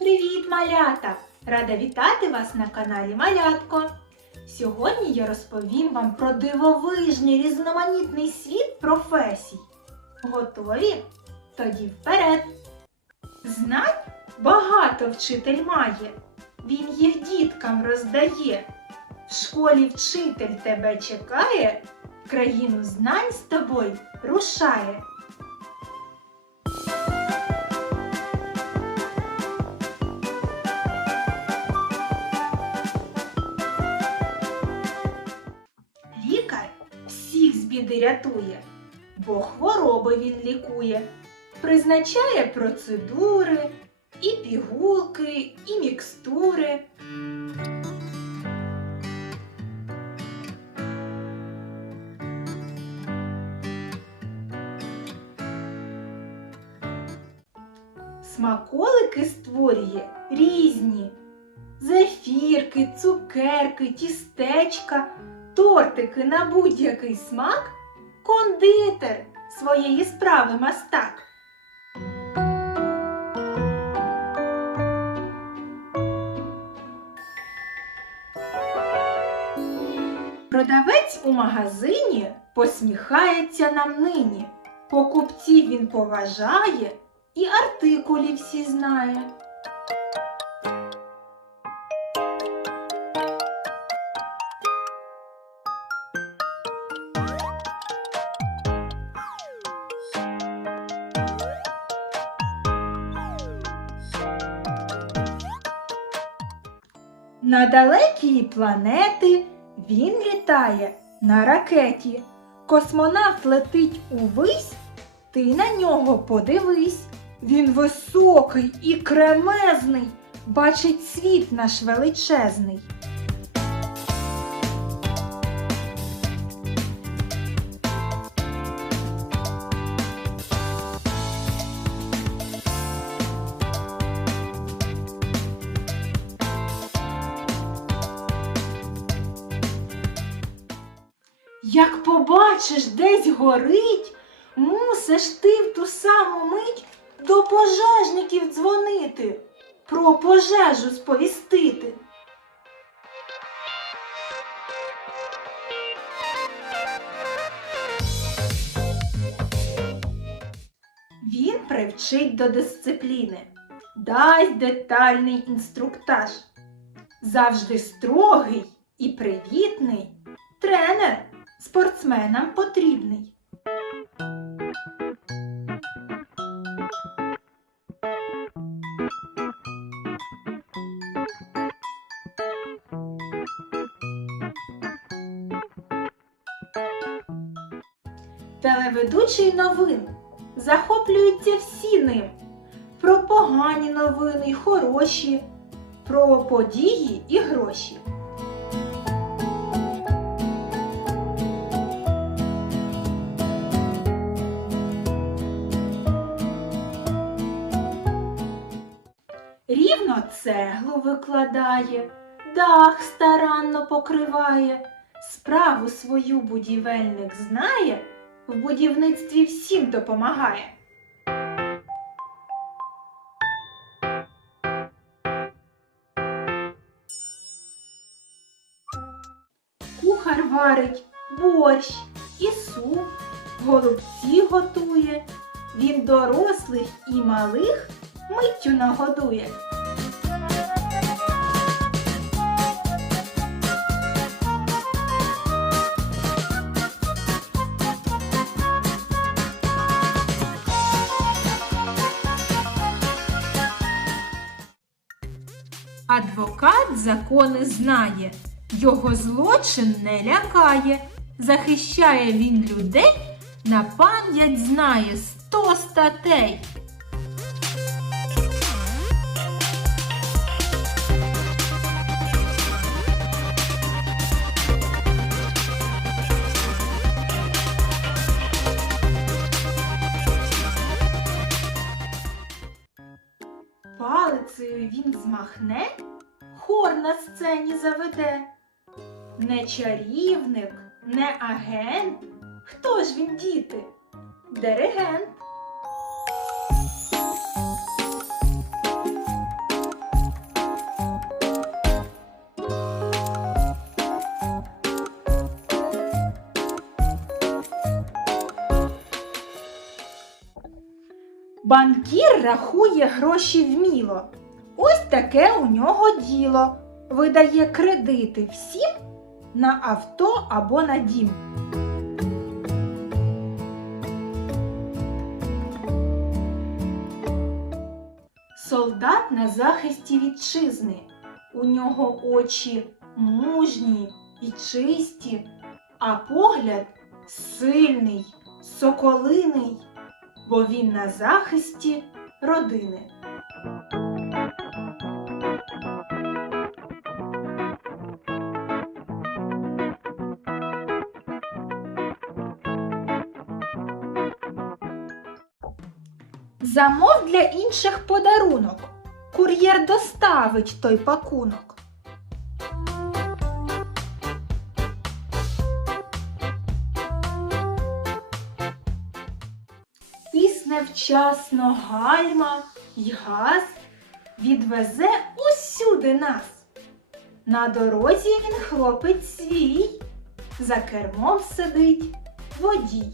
Привіт, малята! Рада вітати вас на каналі Малятко. Сьогодні я розповім вам про дивовижний різноманітний світ професій. Готові? Тоді вперед! Знань багато вчитель має, він їх діткам роздає. В школі вчитель тебе чекає, країну знань з тобою рушає. Рятує, бо хвороби він лікує, призначає процедури, і пігулки, і мікстури. Смаколики створює різні. Зефірки, цукерки, тістечка, тортики на будь-який смак, кондитер своєї справи мастак. Продавець у магазині посміхається нам нині. Покупців він поважає і артикулі всі знає. На далекі планети він літає на ракеті. Космонавт летить увись, ти на нього подивись. Він високий і кремезний, бачить світ наш величезний. Горить, мусиш ти в ту саму мить до пожежників дзвонити, про пожежу сповістити. Він привчить до дисципліни, дасть детальний інструктаж. Завжди строгий і привітний тренер спортсменам потрібний. Телеведучий новин захоплюються всі ним. Про погані новини й хороші, про події і гроші. Рівно цеглу викладає, дах старанно покриває, справу свою будівельник знає, в будівництві всім допомагає. Кухар варить борщ і суп, голубці готує. Він дорослих і малих миттю нагодує. Адвокат закони знає, його злочин не лякає. Захищає він людей, на пам'ять знає сто статей. розмахне, хор на сцені заведе. Не чарівник, не агент. Хто ж він, діти? Диригент. Банкір рахує гроші вміло. Ось таке у нього діло. Видає кредити всім на авто або на дім. Солдат на захисті вітчизни. У нього очі мужні і чисті, а погляд сильний, соколиний, бо він на захисті родини. Замов для інших подарунок. Кур'єр доставить той пакунок. Тисне вчасно гальма й газ відвезе усюди нас. На дорозі він хлопець свій, за кермом сидить водій.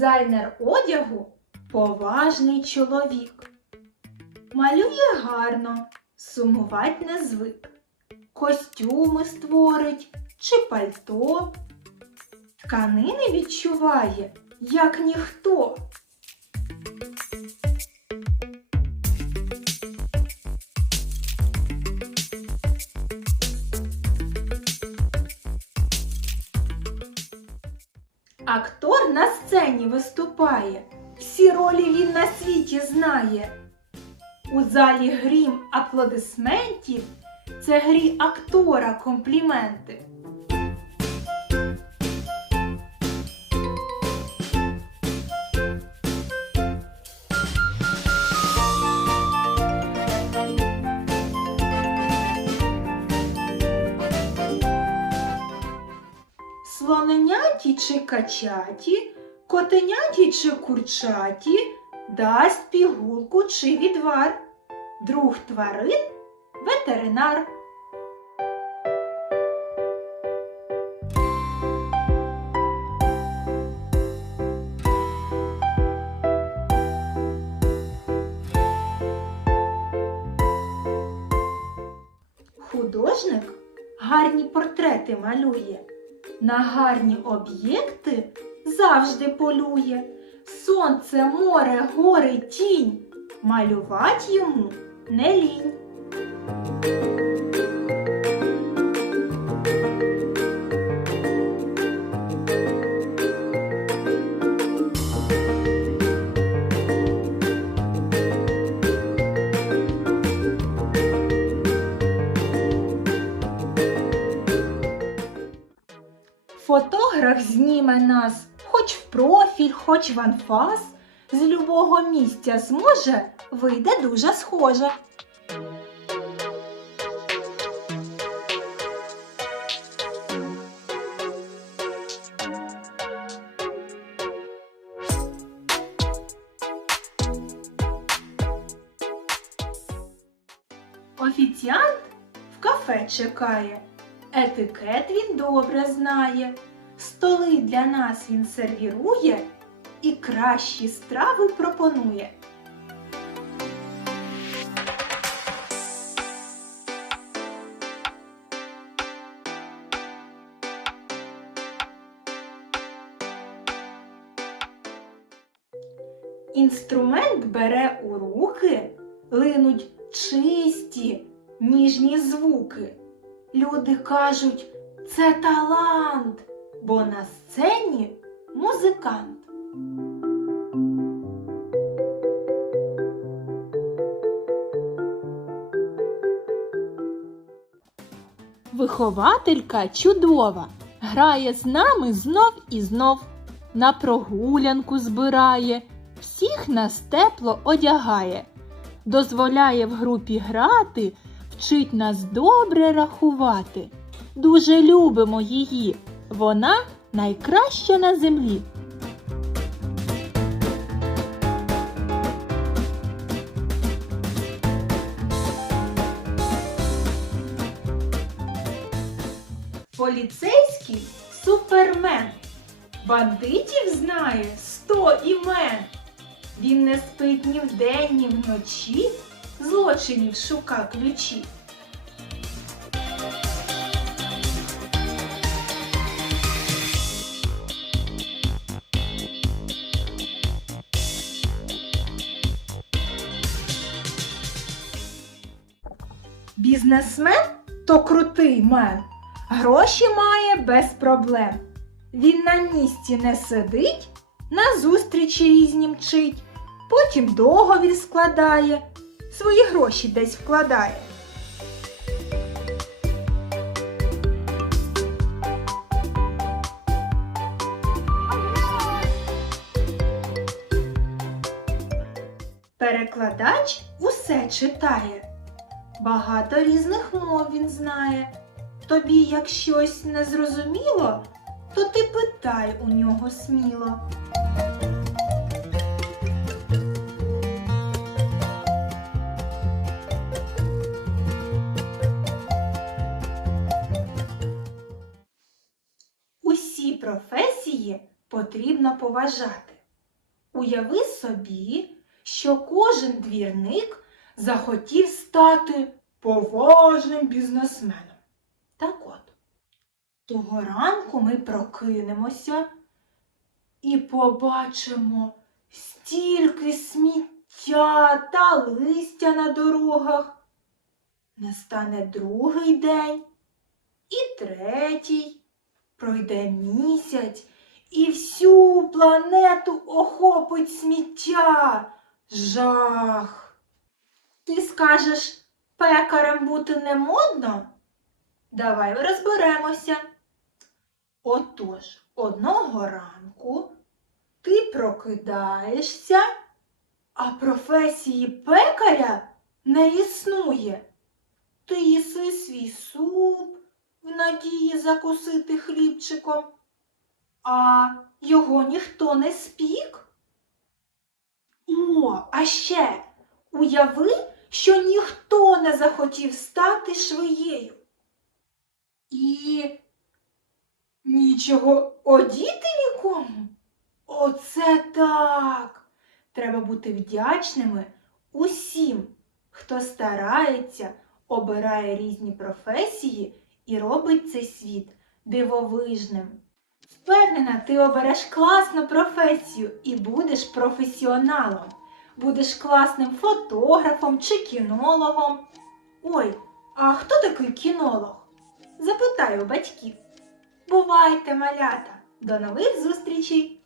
Дизайнер одягу поважний чоловік. Малює гарно, сумувать не звик. Костюми створить чи пальто. Тканини відчуває, як ніхто. Виступає, всі ролі він на світі знає. У залі грім аплодисментів це грі актора компліменти. Слоненяті чи качаті, котеняті чи курчаті, дасть пігулку чи відвар. Друг тварин ветеринар. Художник гарні портрети малює, на гарні об'єкти завжди полює. Сонце, море, гори, тінь. Малювать йому не лінь. Фотограф зніме нас профіль, хоч в анфас. З любого місця зможе, вийде дуже схоже. Офіціант в кафе чекає. Етикет він добре знає. Столи для нас він сервірує і кращі страви пропонує. Інструмент бере у руки, линуть чисті, ніжні звуки. Люди кажуть, це талант, бо на сцені музикант. Вихователька чудова, грає з нами знов і знов, на прогулянку збирає, всіх нас тепло одягає, дозволяє в групі грати, вчить нас добре рахувати. Дуже любимо її, вона найкраща на землі. Поліцейський супермен. Бандитів знає сто імен. Він не спить ні вдень, ні вночі, злочинів шука ключі. Бізнесмен то крутий мен. Гроші має без проблем. Він на місці не сидить, на зустрічі різні мчить, потім договір складає, свої гроші десь вкладає. Перекладач усе читає. Багато різних мов він знає. Тобі як щось не то ти питай у нього сміло. Усі професії потрібно поважати. Уяви собі, що кожен двірник захотів стати поважним бізнесменом. Так от, того ранку ми прокинемося і побачимо стільки сміття та листя на дорогах. Настане другий день і третій. Пройде місяць і всю планету охопить сміття. Жах. Ти скажеш, пекарем бути не модно? Давай розберемося. Отож, одного ранку ти прокидаєшся, а професії пекаря не існує. Ти їси свій суп в надії закусити хлібчиком, а його ніхто не спік. О, а ще уяви, що ніхто не захотів стати швеєю. І нічого одіти нікому. Оце так. Треба бути вдячними усім, хто старається, обирає різні професії і робить цей світ дивовижним. Впевнена, ти обереш класну професію і будеш професіоналом. Будеш класним фотографом чи кінологом. Ой, а хто такий кінолог? Запитаю батьків. Бувайте, малята! До нових зустрічей!